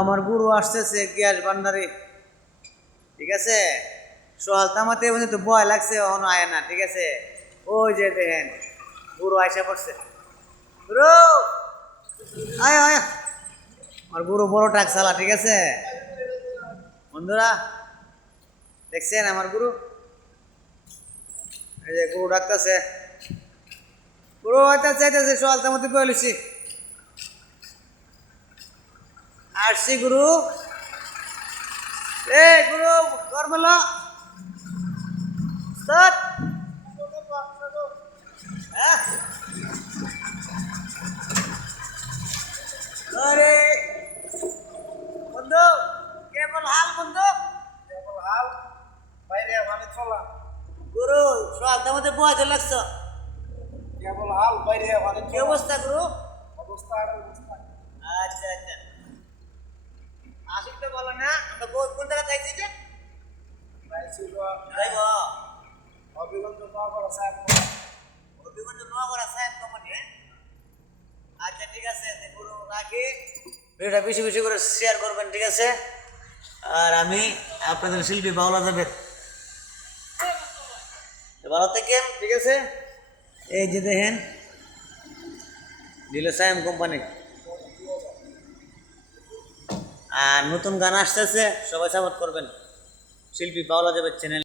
আমার গুরু আসতেছে গ্যাস ভান্ডারে, ঠিক আছে। সোহাল তামাতে তো ভয় লাগছে, এখনো আয় না, ঠিক আছে। ওই যে দেখেন গুরু আয়সা পড়ছে। গুরু আয় আয়, আমার গুরু বড় ট্রাক চালা, ঠিক আছে বন্ধুরা। দেখছেন আমার গুরু, এই যে গুরু ডাকতেছে, গুরু আইতাছে আইতাছে, সোহাল তামাতে বলেছি আসছি গুরু। এ গুরু গরমেলো সত হ্যাঁ। আরে বন্ধু, কেবল হাল বন্ধু, কেবল হাল বাইরে মানে চলা। গুরু সোহাল তামাতে বয়তে লাগছো, কেবল হাল বাইরে মানে কি অবস্থা গুরু? অবস্থা আর অবস্থা। আচ্ছা আচ্ছা, আসিফ তো বলো না, আমরা কোন জায়গা যাইছি যে রাইছিল যাইব হবিগঞ্জ নগর সাহেব। হবিগঞ্জ নোয়াপাড়া সাহেব কোম্পানি। আচ্ছা ঠিক আছে, গুরু রাখি, ভিডিওটা বেশি বেশি করে শেয়ার করবেন, ঠিক আছে। আর আমি আপনাদের শিল্পী বাউলা যাবেন, ভালো থাকেন, ঠিক আছে। এই যে দেখেন দিল সায়েম কোম্পানি, আর নতুন গান আসতেছে, সবাই সাপোর্ট করবেন শিল্পী বাউলা যাবের চ্যানেল।